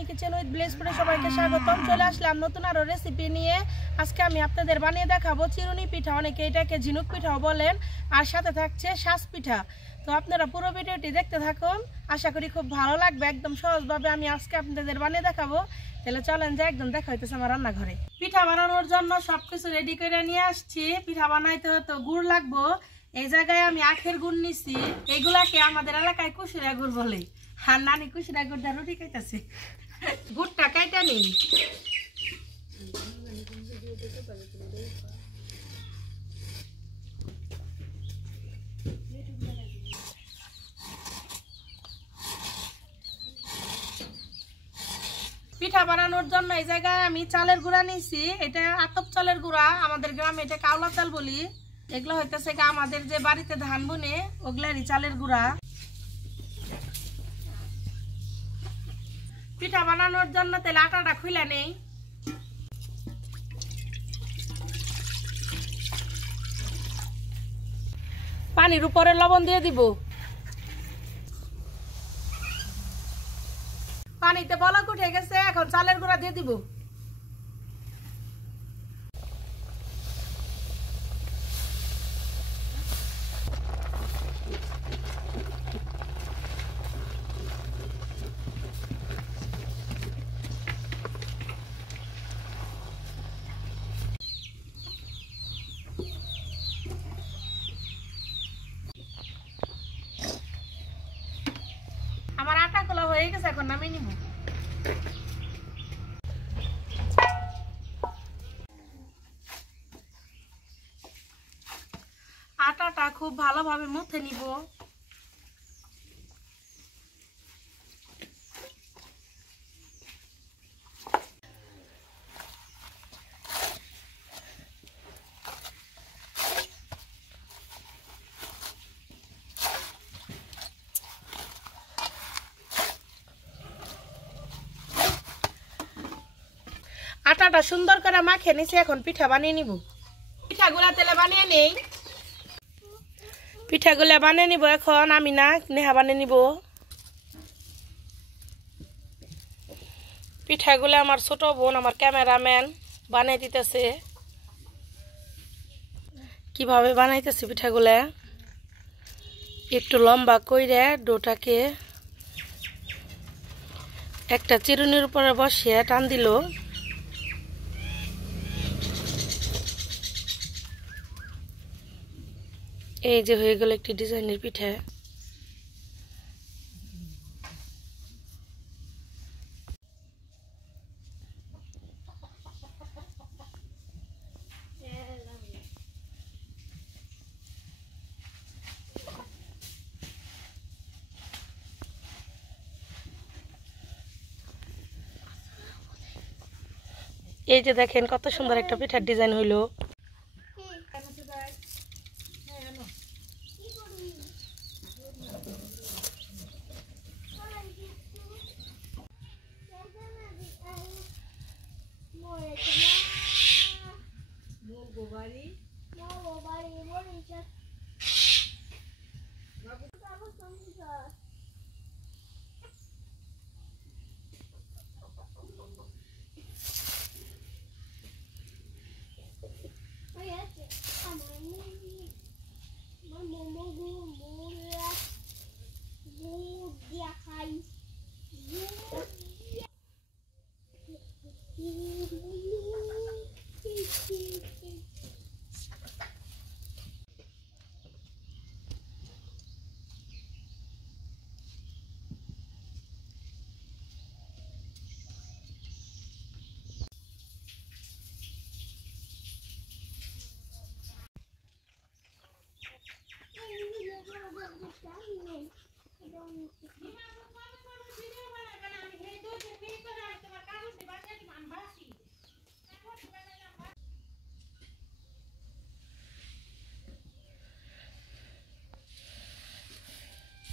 Mimi kitchen with ব্লেসপুরে সবাইকে স্বাগতম। চলে আসলাম নতুন আরো রেসিপি নিয়ে। আজকে আমি আপনাদের বানিয়ে দেখাবো চিরুনি পিঠা, অনেকে এটাকে ঝিনুক পিঠাও বলেন, আর সাথে থাকছে শাঁস পিঠা। তো আপনারা পুরো ভিডিওটি দেখতে থাকুন, আশা করি খুব ভালো লাগবে। একদম সহজভাবে আমি আজকে আপনাদের বানিয়ে দেখাবো। তাহলে চলেন যে একদম দেখা হইতেছে আমার রান্নাঘরে। পিঠা বানানোর জন্য সবকিছু রেডি করে নিয়ে আসছি। পিঠা বানাইতে তো গুড় লাগবো। এই জায়গায় আমি আখের গুড় নিছি, এইগুলাকে আমাদের এলাকায় কুশিরা গুড় বলে। আর নানি কুশিরা গুড় দা রুটি খাইতেছে। গুড়টা কাইটা নেই। পিঠা বানানোর জন্য এই জায়গায় আমি চালের গুঁড়া নিছি। এটা আতপ চালের গুঁড়া, আমাদের গ্রামে এটা কাওলা চাল বলি। এগুলো হইতেছে আমাদের যে বাড়িতে ধান বুনে ওগুলারই চালের গুঁড়া। পিঠা বানানোর জন্য তাহলে আটাটা খুলে নেই। পানির উপরে লবণ দিয়ে দিব। পানিতে বলক উঠে গেছে, এখন চালের গুঁড়া দিয়ে দিব। আমার আটা খোলা হয়ে গেছে, এখন নামিয়ে নিব। আটাটা খুব ভালোভাবে মুথে নিব। আটাটা সুন্দর করে মাখিয়ে নিছি, এখন পিঠা বানিয়ে নিব। পিঠাগুলা তেলে বানিয়ে নেই। পিঠাগুলা বানিয়ে নিব এখন, আমি না নেহা বানিয়ে নিব। পিঠাগুলা আমার ছোট বোন, আমার ক্যামেরাম্যান বানিয়ে দিতেছে। কিভাবে বানাইতেছে পিঠাগুলা, একটু লম্বা কইরে ডোটাকে একটা চিরুনির উপরে বসিয়ে টান দিল। এই যে হয়ে গেল একটি ডিজাইনের পিঠা। এই যে দেখেন কত সুন্দর একটা পিঠার ডিজাইন হইলো।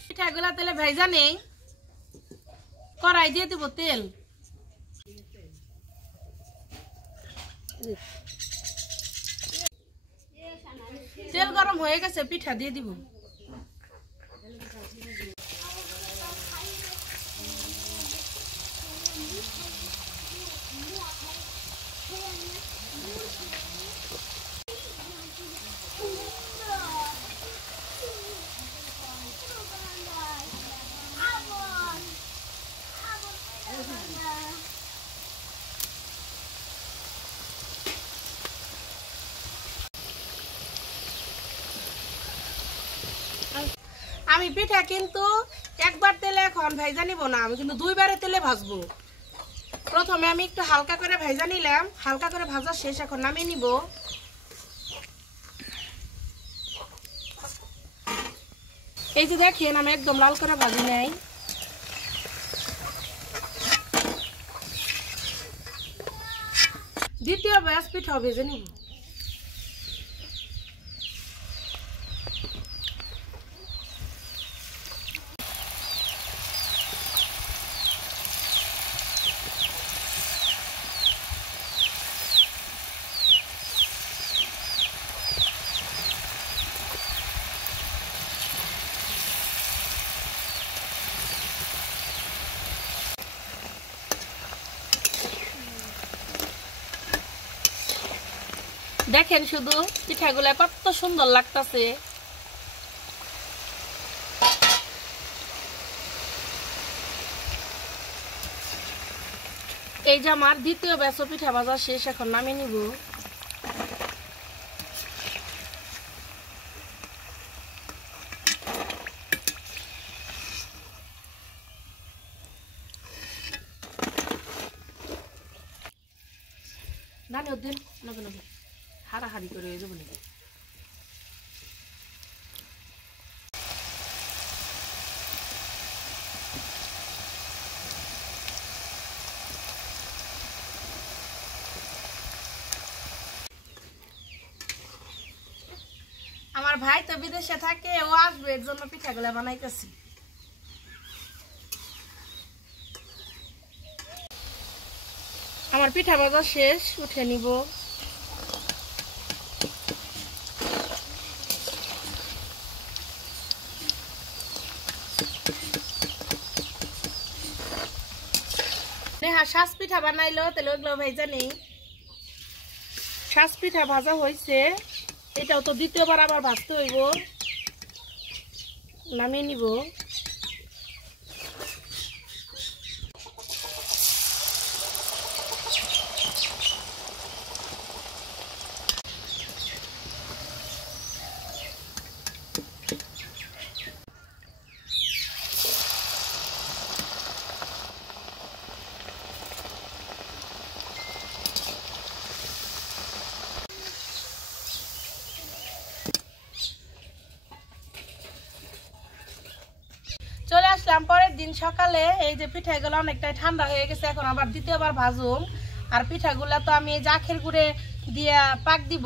পিঠাগুলা তেলে ভেজা নেই, কড়াই দিয়ে দিব তেল। তেল গরম হয়ে গেছে, পিঠা দিয়ে দিব। আমি পিঠা কিন্তু একবার তেলে এখন ভাইজা নিব না, আমি কিন্তু দুইবারে তেলে ভাজবো। প্রথমে আমি একটু হালকা করে ভাজা নিলাম, হালকা করে ভাজা শেষ, এখন নামিয়ে নিব। এই যে দেখেন আমি একদম লাল করে ভাজি নাই। দ্বিতীয় ব্যাচ পিঠা ভেজে নিব। দেখেন শুধু পিঠাগুলা কত সুন্দর লাগতেছে। এই যে আমার দ্বিতীয় ব্যাচ পিঠা ভাজা শেষ, এখন নামিয়ে নিব। নানি ওদিন নবে নবে হাড়াহাড়ি করে হয়ে যাবো নাকি। আমার ভাই তো বিদেশে থাকে, ও আসবে, এর জন্য পিঠাগুলা বানাইতেছি। আমার পিঠা ভাজা শেষ, উঠে নিব। নেহা শাঁস পিঠা বানাইলো, তাহলে ওগুলো ভাইজা নেই। শাঁস পিঠা ভাজা হয়েছে, এটাও তো দ্বিতীয়বার আবার ভাজতে হইব। নামিয়ে নিব। চলে আসলাম পরের দিন সকালে। এই যে পিঠাগুলো অনেকটাই ঠান্ডা হয়ে গেছে, এখন আবার দ্বিতীয়বার ভাজুম। আর পিঠাগুলা তো আমি এই যে আখের গুড়ে দিয়ে পাক দিব,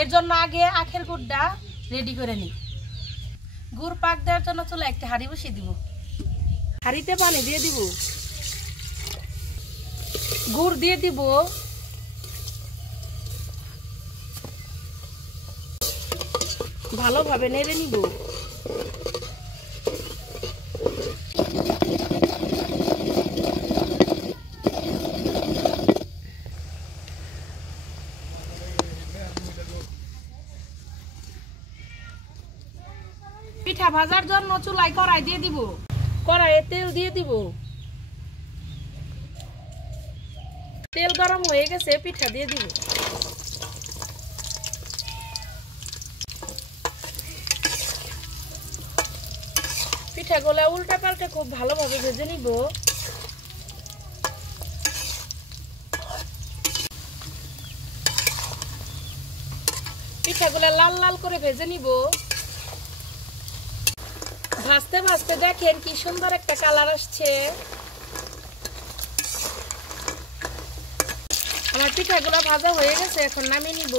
এর জন্য আগে আখের গুড়টা রেডি করে নিই। গুড় পাক দেওয়ার জন্য চলে একটা হাঁড়ি বসিয়ে দিব, হাঁড়িতে পানি দিয়ে দিব, গুড় দিয়ে দিব, ভালোভাবে নেড়ে নিব। পিঠা ভাজার জন্য চুলায় কড়াই দিয়ে দিব, কড়াইয়ে তেল দিয়ে দিব। তেল গরম হয়ে গেছে, পিঠা দিয়ে দিব। পিঠাগুলা উল্টা পাল্টে খুব ভালোভাবে ভেজে নিব। পিঠাগুলা লাল লাল করে ভেজে নিব। ভাজতে ভাজতে দেখেন কি সুন্দর একটা কালার আসছে। আমার পিঠাগুলো ভাজা হয়ে গেছে, এখন নামিয়ে নিব।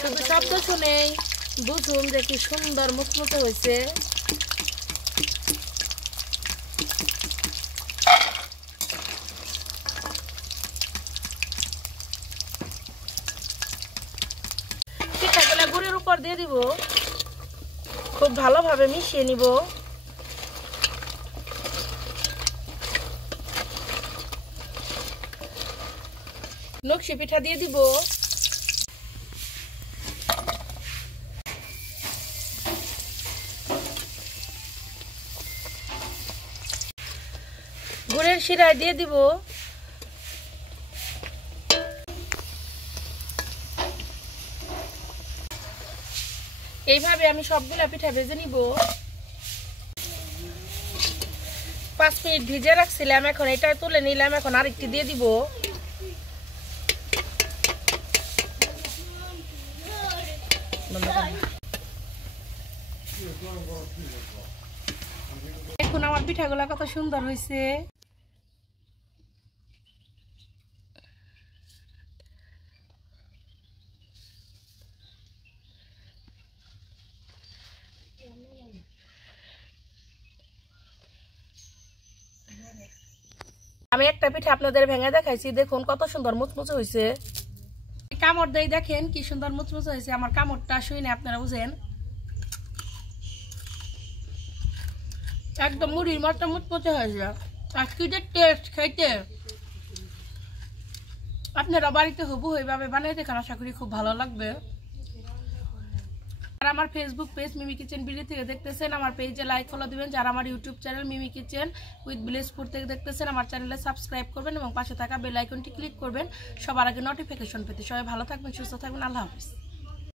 শুধু শব্দ শুনেই বুঝুন যে কি সুন্দর মুচমুচে হয়েছে। পিঠাগুলো গুড়ের উপর দিয়ে দিব, খুব ভালোভাবে মিশিয়ে নিব। নকশি পিঠা দিয়ে দিব। গুড়ের শিরায় দিয়ে দিব। এইভাবে আমি সবগুলা পিঠা ভেজে নিব। 5 মিনিট ভিজে রাখছিলাম, এখন এটা তুলে নিলাম। এখন আরেকটি দিয়ে দিব। এখন আমার পিঠাগুলা কত সুন্দর হয়েছে। আমি একটা পিঠা আপনাদের ভেঙে দেখাইছি, দেখুন কত সুন্দর মুচমুচে হয়েছে। কামড় দিয়ে দেখেন কি সুন্দর মুচমুচে হয়েছে। আমার কামড়টা শুনে আপনারা বুঝেন, একদম মুড়ির মতো মুচমুচে হয়েছে। আর কি যে টেস্ট খাইতে। আপনারা বাড়িতে হুবহু এইভাবে বানিয়ে দেখেন, আশা করি খুব ভালো লাগবে। আর আমার ফেসবুক পেজ মিমি কিচেন বিডি থেকে দেখতেছেন, আমার পেজে লাইক ফলো দিবেন। যারা আমার YouTube channel Mimi kitchen with village food থেকে দেখতেছেন, আমার চ্যানেলে সাবস্ক্রাইব করবেন এবং পাশে থাকা বেল আইকনটি ক্লিক করবেন সবার আগে নোটিফিকেশন পেতে। সবাই ভালো থাকবেন, সুস্থ থাকবেন। আল্লাহ হাফেজ।